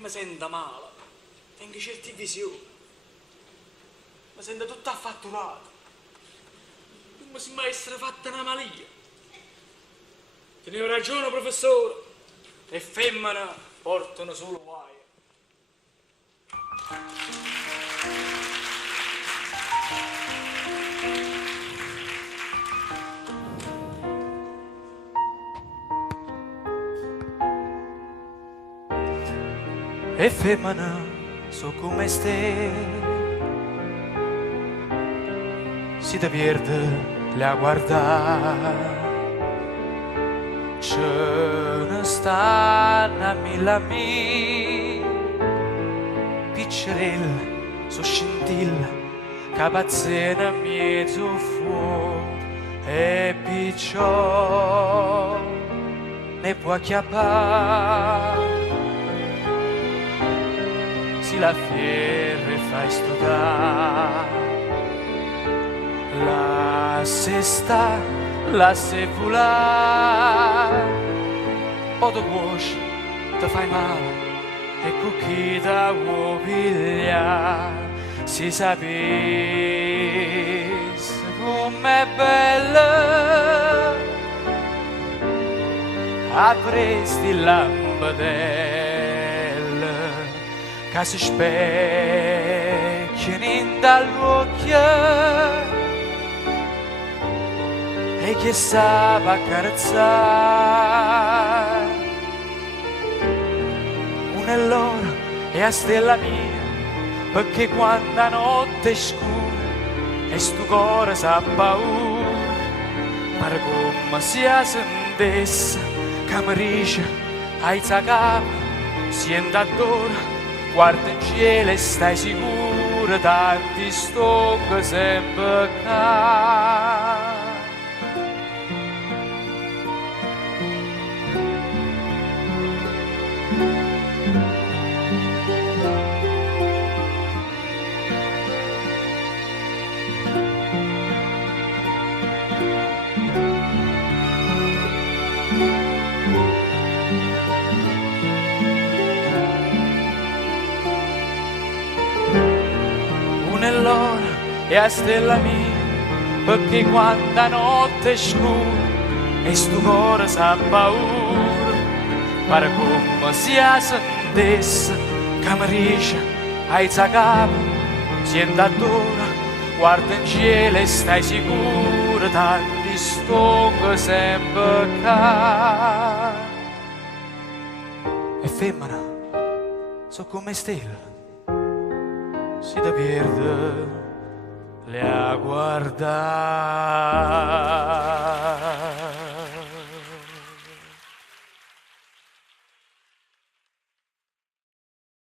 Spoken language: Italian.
mi sento male, tengo certe visioni, mi sento tutto affatturato, come se mi essere fatta una malia. Teneva ragione, professore, le femmine portano solo guai. E femmina so come ste, si da verde le a guardare, ce ne stanno a mille piccerelle, so scintille, capazzene mezzo fuori, e picciò ne può acchiappare. Si la fiere fai studiare, la se sta, la se volare, o tu vuoi, ti fai male, e con chi da vuoi pigliare, si sapesse com'è bella, avresti lampadella, che si specchiano in dall'occhio e che sa va accarezzare. Una è l'ora e a stella mia, perché quando la notte è scura e sto cuore sa paura, pare come sia sentessa che mi dice ai capo, sienta d'ora, guarda in cielo e stai sicuro, tanti stocchi sempre ca. L'ora e a stella mia, perché quando la notte è scura e sto cuore sa paura, pare come sia sentessa che mi dice ai capo, sienta d'ora, guarda in cielo e stai sicuro, tanti stonchi sempre ca. E femmina, so come stelle, si da perde le a guardare.